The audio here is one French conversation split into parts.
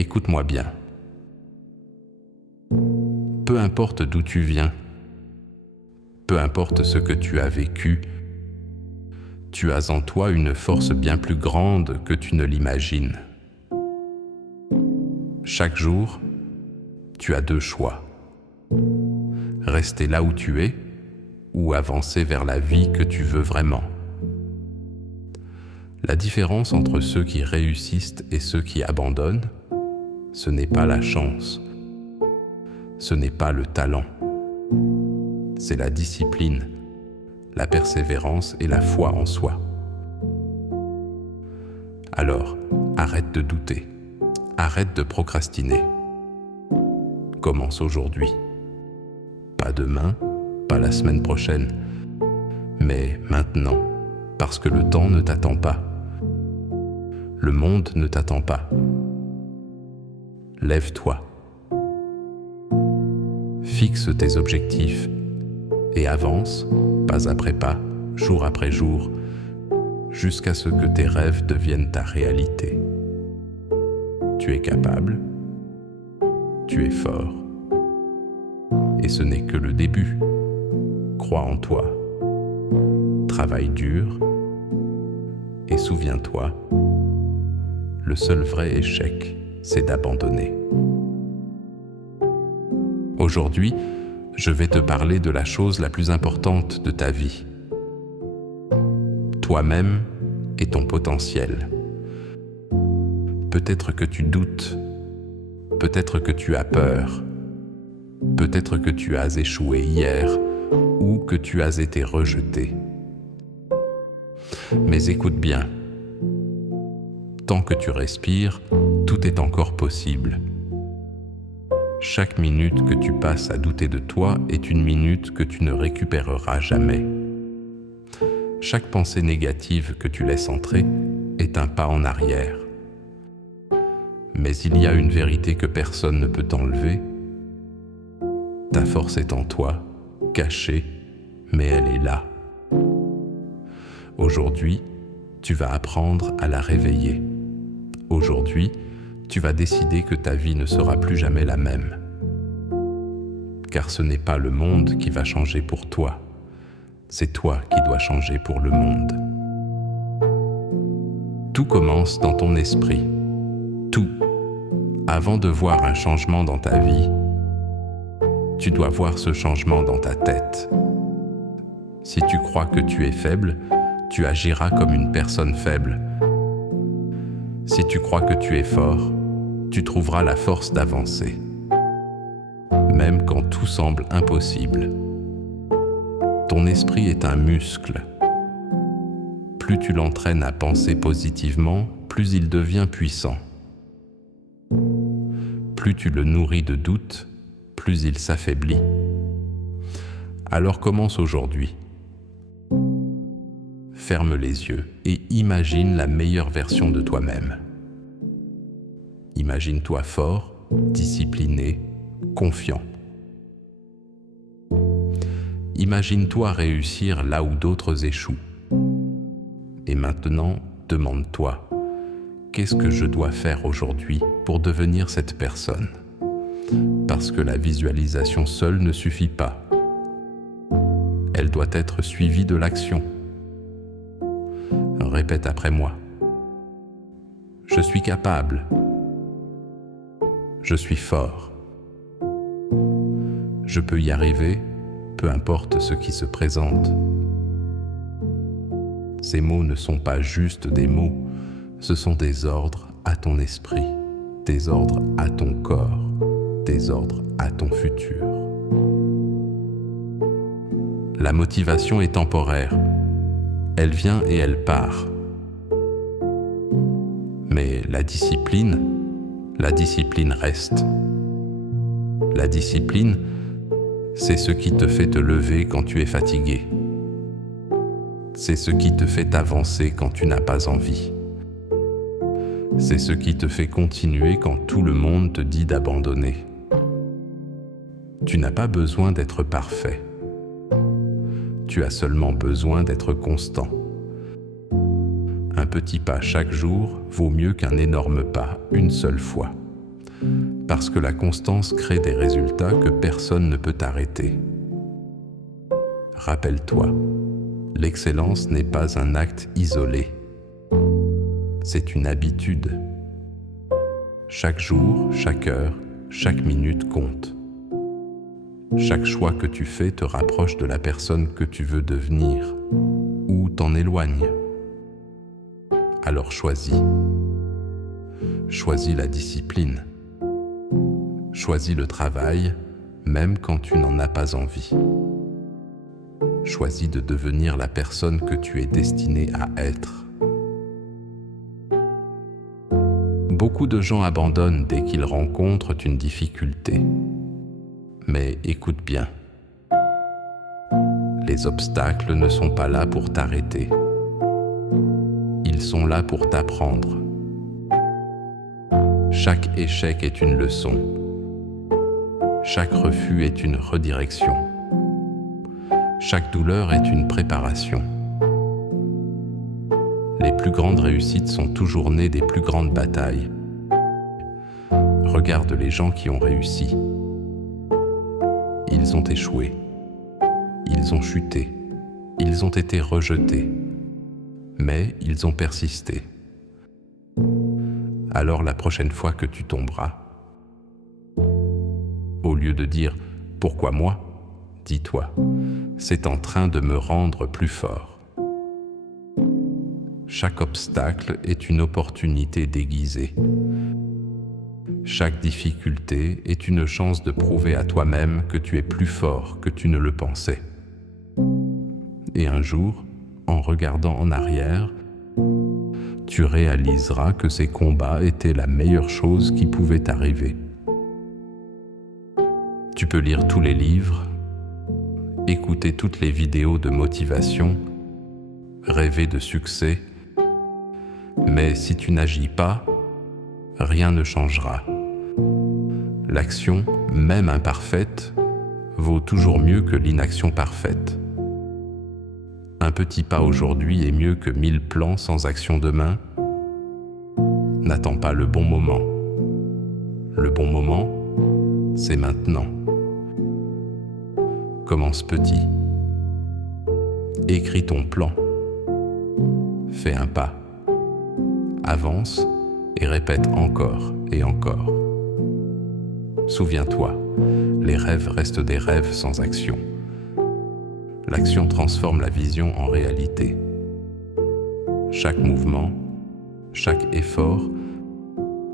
Écoute-moi bien. Peu importe d'où tu viens, peu importe ce que tu as vécu, tu as en toi une force bien plus grande que tu ne l'imagines. Chaque jour, tu as deux choix. Rester là où tu es ou avancer vers la vie que tu veux vraiment. La différence entre ceux qui réussissent et ceux qui abandonnent, ce n'est pas la chance, ce n'est pas le talent, c'est la discipline, la persévérance et la foi en soi. Alors, arrête de douter, arrête de procrastiner. Commence aujourd'hui. Pas demain, pas la semaine prochaine, mais maintenant, parce que le temps ne t'attend pas. Le monde ne t'attend pas. Lève-toi. Fixe tes objectifs et avance, pas après pas, jour après jour, jusqu'à ce que tes rêves deviennent ta réalité. Tu es capable, tu es fort, et ce n'est que le début. Crois en toi, travaille dur, et souviens-toi, le seul vrai échec, c'est d'abandonner. Aujourd'hui, je vais te parler de la chose la plus importante de ta vie. Toi-même et ton potentiel. Peut-être que tu doutes, peut-être que tu as peur, peut-être que tu as échoué hier ou que tu as été rejeté. Mais écoute bien, tant que tu respires, tout est encore possible. Chaque minute que tu passes à douter de toi est une minute que tu ne récupéreras jamais. Chaque pensée négative que tu laisses entrer est un pas en arrière. Mais il y a une vérité que personne ne peut t'enlever. Ta force est en toi, cachée, mais elle est là. Aujourd'hui, tu vas apprendre à la réveiller. Aujourd'hui, tu vas décider que ta vie ne sera plus jamais la même. Car ce n'est pas le monde qui va changer pour toi, c'est toi qui dois changer pour le monde. Tout commence dans ton esprit. Tout. Avant de voir un changement dans ta vie, tu dois voir ce changement dans ta tête. Si tu crois que tu es faible, tu agiras comme une personne faible. Si tu crois que tu es fort, tu trouveras la force d'avancer, même quand tout semble impossible. Ton esprit est un muscle. Plus tu l'entraînes à penser positivement, plus il devient puissant. Plus tu le nourris de doutes, plus il s'affaiblit. Alors commence aujourd'hui. Ferme les yeux et imagine la meilleure version de toi-même. Imagine-toi fort, discipliné, confiant. Imagine-toi réussir là où d'autres échouent. Et maintenant, demande-toi, qu'est-ce que je dois faire aujourd'hui pour devenir cette personne ? Parce que la visualisation seule ne suffit pas. Elle doit être suivie de l'action. Répète après moi. Je suis capable. Je suis fort. Je peux y arriver, peu importe ce qui se présente. Ces mots ne sont pas juste des mots, ce sont des ordres à ton esprit, des ordres à ton corps, des ordres à ton futur. La motivation est temporaire. Elle vient et elle part. Mais la discipline reste. La discipline, c'est ce qui te fait te lever quand tu es fatigué. C'est ce qui te fait avancer quand tu n'as pas envie. C'est ce qui te fait continuer quand tout le monde te dit d'abandonner. Tu n'as pas besoin d'être parfait. Tu as seulement besoin d'être constant. Un petit pas chaque jour vaut mieux qu'un énorme pas une seule fois. parce que la constance crée des résultats que personne ne peut arrêter. Rappelle-toi, l'excellence n'est pas un acte isolé, c'est une habitude. Chaque jour, chaque heure, chaque minute compte. Chaque choix que tu fais te rapproche de la personne que tu veux devenir ou t'en éloigne. Alors choisis. Choisis la discipline. Choisis le travail, même quand tu n'en as pas envie. Choisis de devenir la personne que tu es destiné à être. Beaucoup de gens abandonnent dès qu'ils rencontrent une difficulté. Mais écoute bien. Les obstacles ne sont pas là pour t'arrêter. Ils sont là pour t'apprendre. Chaque échec est une leçon. Chaque refus est une redirection. Chaque douleur est une préparation. Les plus grandes réussites sont toujours nées des plus grandes batailles. Regarde les gens qui ont réussi. Ils ont échoué. Ils ont chuté. Ils ont été rejetés. Mais ils ont persisté. Alors la prochaine fois que tu tomberas, au lieu de dire « Pourquoi moi ?», dis-toi « C'est en train de me rendre plus fort ». Chaque obstacle est une opportunité déguisée. Chaque difficulté est une chance de prouver à toi-même que tu es plus fort que tu ne le pensais. Et un jour, en regardant en arrière, tu réaliseras que ces combats étaient la meilleure chose qui pouvait t'arriver. Tu peux lire tous les livres, écouter toutes les vidéos de motivation, rêver de succès, mais si tu n'agis pas, rien ne changera. L'action, même imparfaite, vaut toujours mieux que l'inaction parfaite. Un petit pas aujourd'hui est mieux que 1000 plans sans action demain. N'attends pas le bon moment. Le bon moment, c'est maintenant. Commence petit. Écris ton plan. Fais un pas. Avance et répète encore et encore. Souviens-toi, les rêves restent des rêves sans action. L'action transforme la vision en réalité. Chaque mouvement, chaque effort,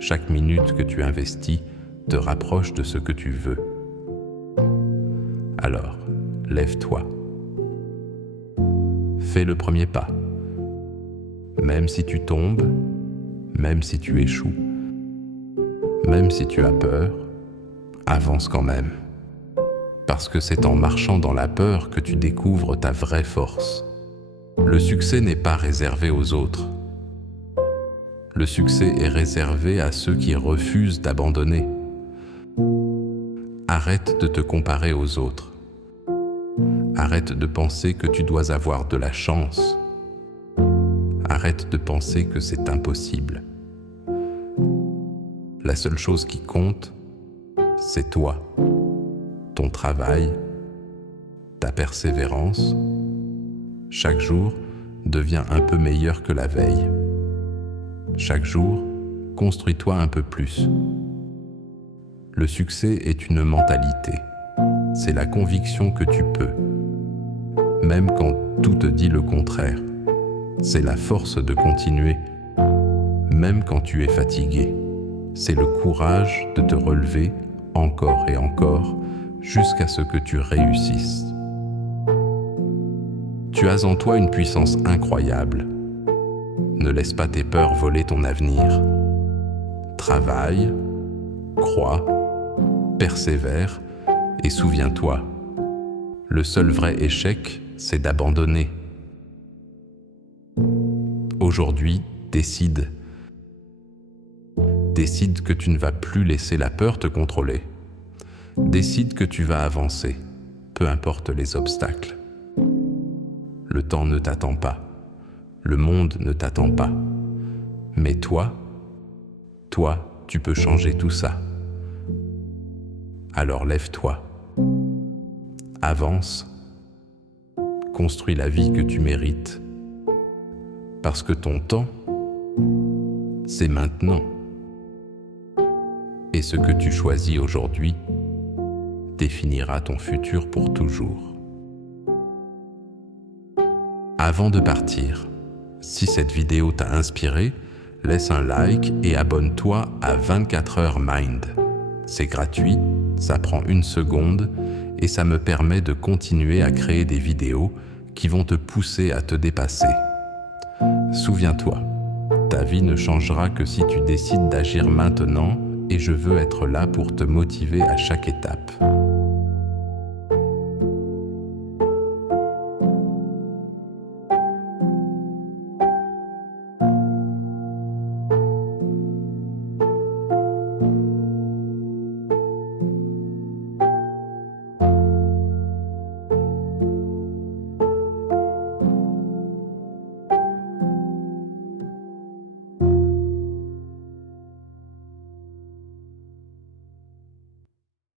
chaque minute que tu investis te rapproche de ce que tu veux. Alors, lève-toi. Fais le premier pas. Même si tu tombes, même si tu échoues, même si tu as peur, avance quand même. Parce que c'est en marchant dans la peur que tu découvres ta vraie force. Le succès n'est pas réservé aux autres. Le succès est réservé à ceux qui refusent d'abandonner. Arrête de te comparer aux autres. Arrête de penser que tu dois avoir de la chance. Arrête de penser que c'est impossible. La seule chose qui compte, c'est toi, ton travail, ta persévérance. Chaque jour devient un peu meilleur que la veille. Chaque jour, construis-toi un peu plus. Le succès est une mentalité. C'est la conviction que tu peux, même quand tout te dit le contraire. C'est la force de continuer, même quand tu es fatigué. C'est le courage de te relever encore et encore jusqu'à ce que tu réussisses. Tu as en toi une puissance incroyable. Ne laisse pas tes peurs voler ton avenir. Travaille, crois, persévère et souviens-toi, le seul vrai échec, c'est d'abandonner. Aujourd'hui, décide. Décide que tu ne vas plus laisser la peur te contrôler. Décide que tu vas avancer, peu importe les obstacles. Le temps ne t'attend pas. Le monde ne t'attend pas. Mais toi, tu peux changer tout ça. Alors lève-toi, avance, construis la vie que tu mérites, parce que ton temps, c'est maintenant. Et ce que tu choisis aujourd'hui définira ton futur pour toujours. Avant de partir, si cette vidéo t'a inspiré, laisse un like et abonne-toi à 24 heures Mind. C'est gratuit, ça prend 1 seconde et ça me permet de continuer à créer des vidéos qui vont te pousser à te dépasser. Souviens-toi, ta vie ne changera que si tu décides d'agir maintenant et je veux être là pour te motiver à chaque étape.